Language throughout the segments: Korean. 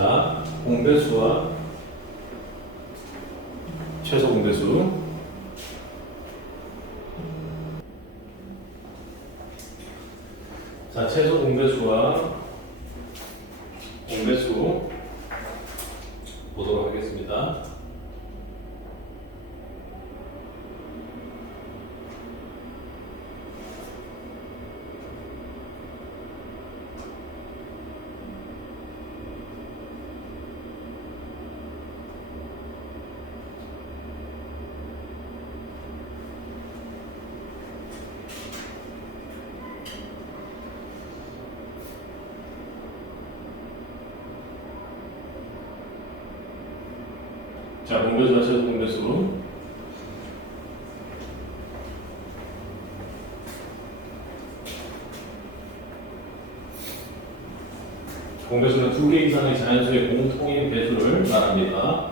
자, 공배수와 최소 공배수. 자, 최소 공배수와 공배수 보도록 하겠습니다. 자, 공배수와 최소 공배수. 공배수는 2개 이상의 자연수의 공통인 배수를 말합니다.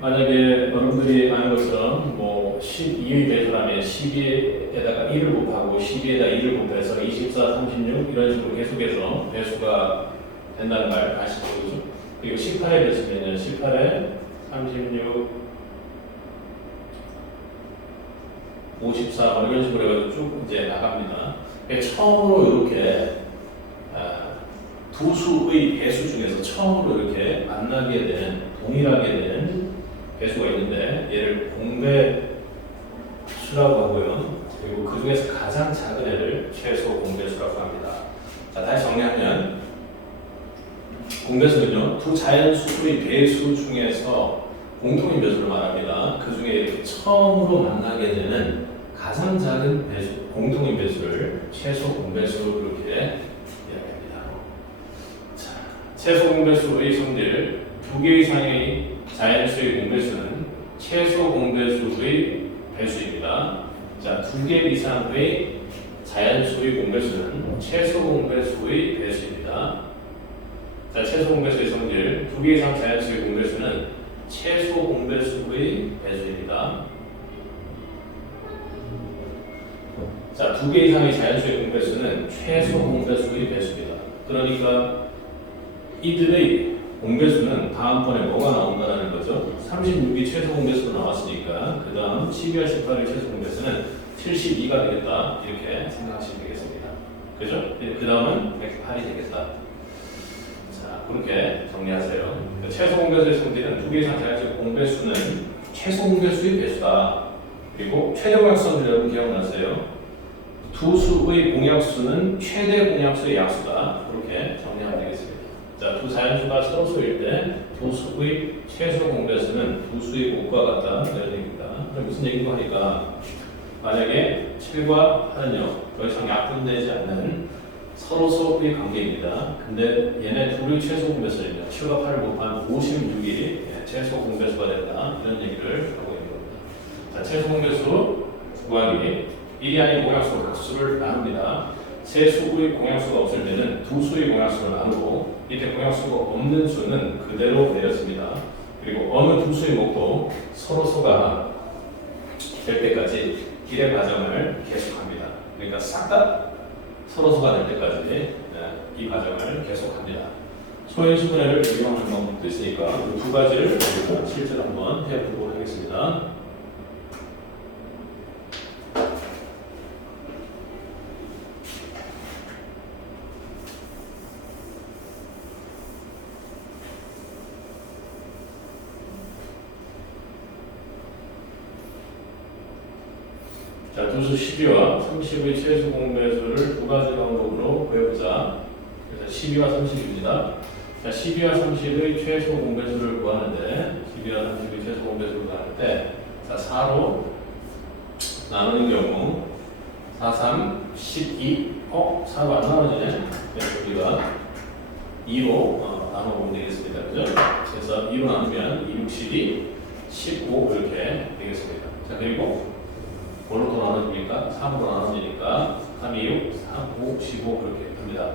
만약에 여러분들이 아는 것처럼 12의 배수라면 12에다가 1을 곱하고 12에다 2를 곱해서 24, 36 이런 식으로 계속해서 배수가 된다는 말 아시죠? 그죠? 그리고 18의 배수면은 18에 36, 54 이런 식으로 해가지고 쭉 이제 나갑니다. 처음으로 이렇게 두 수의 배수 중에서 처음으로 이렇게 만나게 된, 동일하게 된 배수가 있는데 얘를 공배수라고 하고요. 그리고 그 중에서 가장 작은 애를 최소 공배수라고 합니다. 자, 다시 정리하면 공배수는요, 두 자연수의 배수 중에서 공통인 배수를 말합니다. 그 중에 이렇게 처음으로 만나게 되는 가장 작은 배수, 공통인 배수를 최소 공배수 이렇게 이야기합니다. 자, 최소 공배수의 성질, 2개 이상의 자연수의 공배수는 최소 공배수의 배수입니다. 자, 2개 이상의 자연수의 공배수는 최소 공배수의 배수입니다. 자, 최소 공배수의 성질, 2개 이상 자연수의 공배수는 최소 공배수의 배수입니다. 자, 2개 이상의 자연수의 공배수는 최소 공배수의 배수입니다. 그러니까 이들의 공배수는 다음번에 뭐가 나온다는 거죠? 36이 최소 공배수로 나왔으니까 그 다음 12와 18의 최소 공배수는 72가 되겠다 이렇게 생각하시면 되겠습니다. 그죠? 그 다음은 108이 되겠다. 자, 그렇게 정리하세요. 최소 공배수의 성질은 2개 이상 자연수의 공배수는 최소 공배수의 배수다. 그리고 최대 공약수는 여러분 기억나세요? 두 수의 공약수는 최대 공약수의 약수다. 그렇게 정리하면 되겠습니다. 자, 두 자연수가 서로소일 때 두 수의 최소 공배수는 두 수의 곱과 같다. 이런 얘기입니다. 그럼 무슨 얘기인가 하니까 만약에 7과 8은요 더 이상 약분되지 않는 서로소의 관계입니다. 근데 얘네 둘의 최소 공배수는요 7과 8을 곱한 56이 최소 공배수가 된다. 이런 얘기를 하고 있는 겁니다. 자, 최소 공배수 구하기 1이 아닌 공약수로 각수를 나눕니다. 세 수의 공약수가 없을 때는 두 수의 공약수를 나누고 이때 공약수가 없는 수는 그대로 내렸습니다. 그리고 어느 두 수의 목도 서로소가 될 때까지 길의 과정을 계속합니다. 그러니까 싹 다 서로소가 될 때까지 이 과정을 계속합니다. 소인수분해를 이용하는 방법도 있으니까 그 두 가지를 우리가 실제로 한번 해보도록 하겠습니다. 자, 두수 12와 30의 최소 공배수를 두 가지 방법으로 구해보자. 그래서 12와 30입니다. 자, 12와 30의 최소 공배수를 구하는데 12와 30의 최소 공배수를 구할 때 자, 4로 나누는 경우 4, 3, 12 4로 안 나눠지네. 그래서 우리가 2로 나눠보면 되겠습니다. 그죠? 그래서 2로 나누면 2, 6, 12, 15 이렇게 되겠습니다. 자, 그리고 뭘로 또 나눠집니까? 3으로 나눠지니까 3, 2, 6, 3, 5, 15 그렇게 됩니다.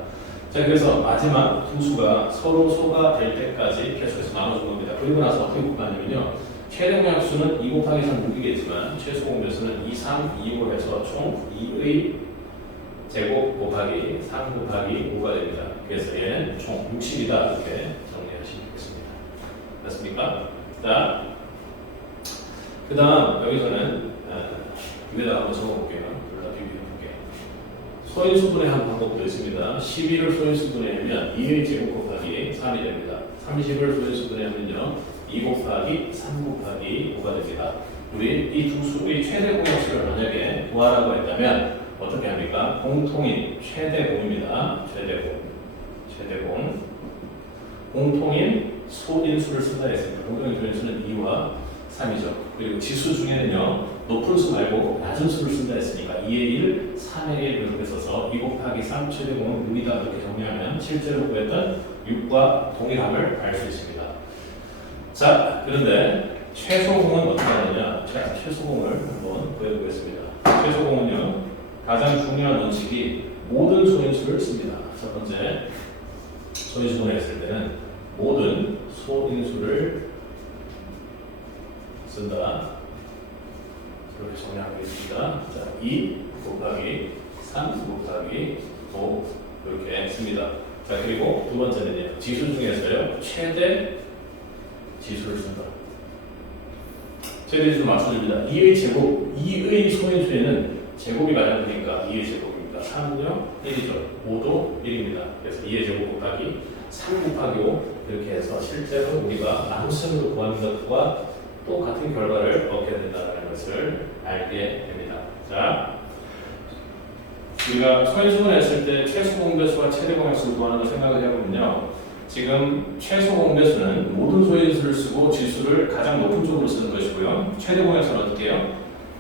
자, 그래서 마지막 두 수가 서로 소가 될 때까지 계속해서 나눠준 겁니다. 그리고 나서 어떻게 곱하냐면요. 최대 공약수는 2 곱하기 3, 6이겠지만 최소 공배수는 2, 3, 2, 5로 해서 총 2의 제곱 곱하기 3 곱하기 5가 됩니다. 그래서 얘는 총 60이다 이렇게 정리하시면 되겠습니다. 됐습니까? 자, 그 다음 여기서는 위에다 한번 적어볼게요. 둘 다 비교해볼게요. 소인수분해 한 방법도 있습니다. 12를 소인수분해하면 2의 제곱 곱하기 3이 됩니다. 30을 소인수분해하면요 2 곱하기 3 곱하기 5가 됩니다. 우리 이 두 수의 최대 공약수를 만약에 구하라고 했다면 어떻게 합니까? 공통인 최대공입니다. 최대공. 공통인 소인수를 쓴다 했습니다. 공통인 소인수는 2와 3이죠. 그리고 지수 중에는요 높은 수 말고 낮은 수를 쓴다 했으니까 2의 1, 3의 1 이렇게 써서 2 곱하기 3 최대공은 6이다 이렇게 정리하면 실제로 구했던 6과 동일함을 알 수 있습니다. 자, 그런데 최소공은 어떻게 하느냐? 자, 최소공을 한번 구해보겠습니다. 최소공은요 가장 중요한 원칙이 모든 소인수를 씁니다. 첫 번째, 소인수분해 했을 때는 모든 소인수를 쓴다. 이렇게 정리하고 있습니다. 자, 2 곱하기 3 곱하기 5 이렇게 씁니다. 자, 그리고 두 번째는요. 지수 중에서요. 최대 지수를 쓴다. 최대 지수 맞춰줍니다. 2의 제곱, 2의 소인수에는 제곱이 가장 크니까 2의 제곱입니다. 3은요, 1이죠. 5도 1입니다. 그래서 2의 제곱 곱하기 3 곱하기 5 이렇게 해서 실제로 우리가 남수를 구하는 것과 똑같은 결과를 얻게 된다는 것을 알게 됩니다. 자, 우리가 소인수분해 했을 때 최소 공배수와 최대 공약수를 구하는 걸 생각을 해보면요. 지금 최소 공배수는 모든 소인수를 쓰고 지수를 가장 높은 쪽으로 쓰는 것이고요. 최대 공약수는 어떻게 해요?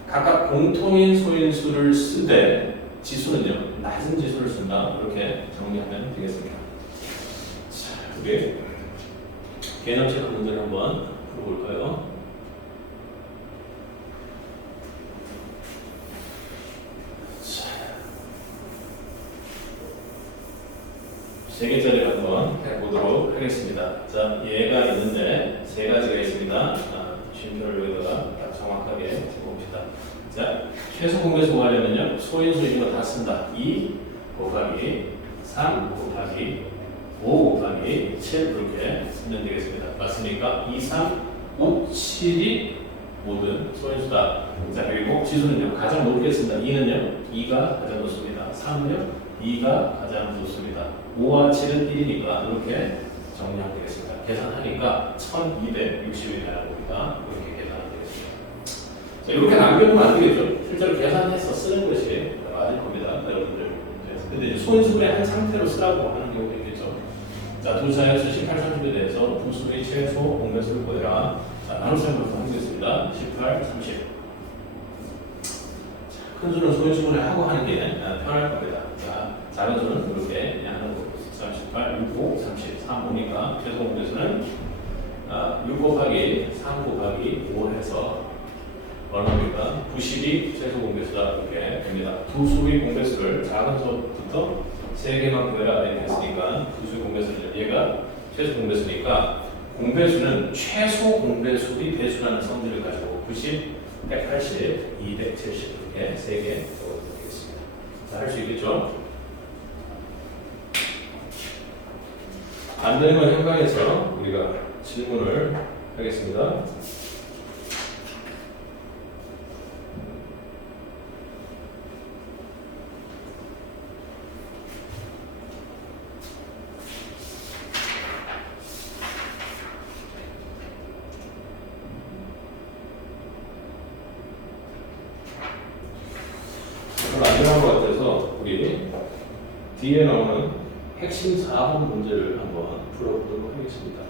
각각 공통인 소인수를 쓰되 지수는요 낮은 지수를 쓴다. 이렇게 정리하면 되겠습니다. 자, 우리 개념 체크 문제를 한번 풀어볼까요? 세 개짜리를 한번 해보도록 하겠습니다. 자, 얘가 있는데 세 가지가 있습니다. 쉼표를 여기다가 딱 정확하게 적어봅시다. 자, 최소 공배수 구하려면요 소인수 이런 거 다 쓴다. 2 곱하기 3 곱하기 5 곱하기 7 이렇게 쓰면 되겠습니다. 맞습니까? 2, 3, 5, 7이 모든 소인수다. 자, 그리고 지수는요 가장 높게 쓴다. 2는요 2가 가장 높습니다. 3은요 2가 가장 높습니다. 5와 7은 1이니까 이렇게 정리하면 되겠습니다. 계산하니까 1260이 나옵니다. 이렇게 계산하면 되겠습니다. 자, 이렇게 남겨두면 안 되겠죠. 실제로 계산해서 쓰는 것이 맞을 겁니다. 여러분들. 근데 이제 소인수분해 한 상태로 쓰라고 하는 경우가 있겠죠. 자, 두 자연수 18, 30에 대해서 높은 수의 최소 공배수를 구해라. 자, 나눗셈부터 하겠습니다. 18, 30. 큰 수는 소인수분해 하고 하는 게 편할 겁니다. 자, 작은 수는 이렇게 하는 거. 38, 6, 5, 30, 3, 5니까 최소 공배수는 6 곱하기 3 곱하기 5 해서 얼마입니까? 90이 최소 공배수다 이렇게 됩니다. 두 수의 공배수를 작은 수부터 3개만 구해라 이렇게 했으니까 두 수의 공배수는 얘가 최소 공배수니까 공배수는 최소 공배수의 배수라는 성질을 가지고 90, 180, 270 이렇게 3개 적어드리겠습니다. 자, 할 수 있겠죠? 안 되는 걸 현강해서 우리가 질문을 하겠습니다. 별로 안 되는 것 같아서 우리 뒤에 나오는 핵심 4번 문제를 한번 풀어보도록 하겠습니다.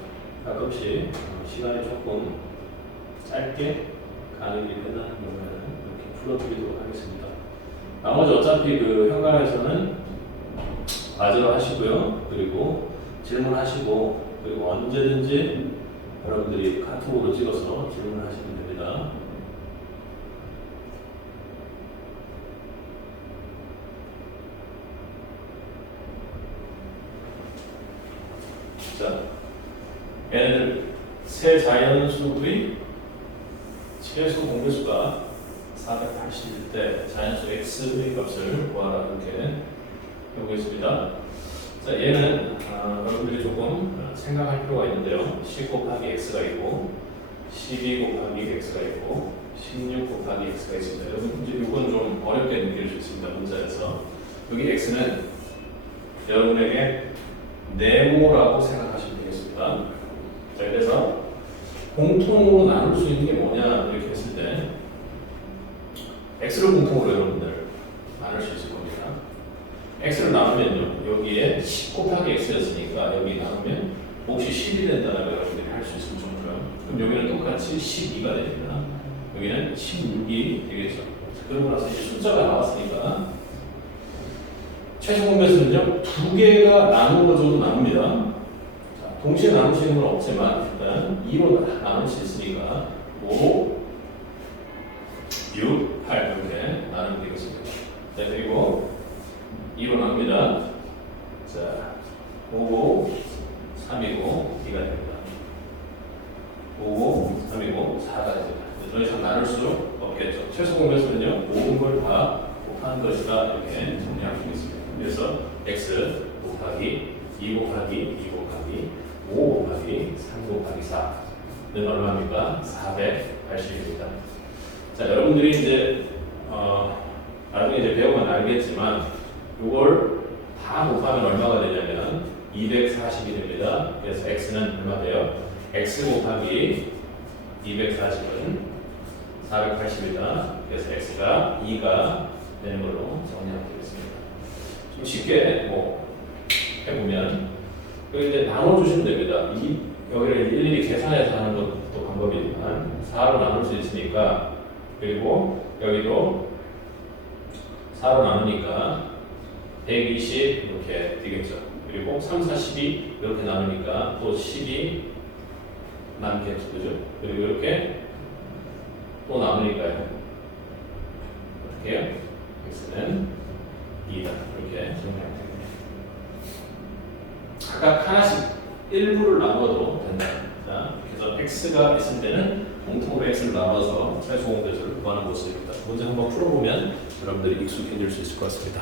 가끔씩 시간이 조금 짧게 가능이 되는 경우에는 이렇게 풀어드리도록 하겠습니다. 나머지 어차피 그 현강에서는 과제로 하시고요. 그리고 질문하시고 그리고 언제든지 여러분들이 카톡으로 찍어서 질문하시면 됩니다. 자, 얘네들 세 자연수의 최소 공배수가 480일 때 자연수 x의 값을 구하라 이렇게 해보겠습니다. 자, 얘는 여러분들이 조금 생각할 필요가 있는데요. 10 곱하기 x가 있고 12 곱하기 x가 있고 16 곱하기 x가 있습니다. 여러분 이제 이건 좀 어렵게 느낄 수 있습니다. 문자에서 여기 x는 여러분에게 네모라고 생각하시면 되겠습니다. 자, 그래서 공통으로 나눌 수 있는 게 뭐냐 이렇게 했을 때 x를 공통으로 여러분들 나눌 수 있을 겁니다. x를 나누면요 여기에 10 곱하기 x였으니까 여기 나누면 몫이 10이 된다는 걸 여러분들이 할 수 있으면 좋고요. 그럼 여기는 똑같이 12가 됩니다. 여기는 16이 되겠죠. 그러고 나서 이제 숫자가 나왔으니까 최소 공배수는요 두 개가 나누어져도 나눕니다. 자, 동시에 나눌 수 있는 건 없지만 일단 2로 나눌 수 있으니까 5, 6, 8 이렇게 나누면 되겠습니다. 자, 그리고 2로 나눕니다. 자, 5고 3이고 2가 됩니다. 5고 3이고 4가 됩니다. 더 이상 나눌 수 없겠죠. 최소 공배수는요 모든 걸 다 곱하는 것이다 이렇게 정리하고 있습니다. 그래서 x 곱하기 2 곱하기 2 곱하기 5 곱하기 3 곱하기 4는 얼마입니까? 480입니다. 자, 여러분들이 이제 나중에 이제 배우면 알겠지만 이걸 다 곱하면 얼마가 되냐면 240이 됩니다. 그래서 x는 얼마 돼요? x 곱하기 240은 480이다. 그래서 x가 2가 되는 걸로 정리하면 되겠습니다. 좀 쉽게 뭐 해보면 여기 이제 나눠주시면 됩니다. 여기를 일일이 계산해서 하는 것도 방법이지만 4로 나눌 수 있으니까 그리고 여기도 4로 나누니까 120 이렇게 되겠죠. 그리고 3, 4, 12 이렇게 나누니까 또 10이 남겠죠. 그죠? 그리고 이렇게 또 나누니까요. 어떻게 해요? x는 2다. 이렇게 정리하면 됩니다. 각각 하나씩 일부를 나눠도 된다. 자, 그래서 x가 있을 때는 공통으로 x를 나눠서 최소 공배수를 구하는 모습입니다. 문제 한번 풀어보면 여러분들이 익숙해질 수 있을 것 같습니다.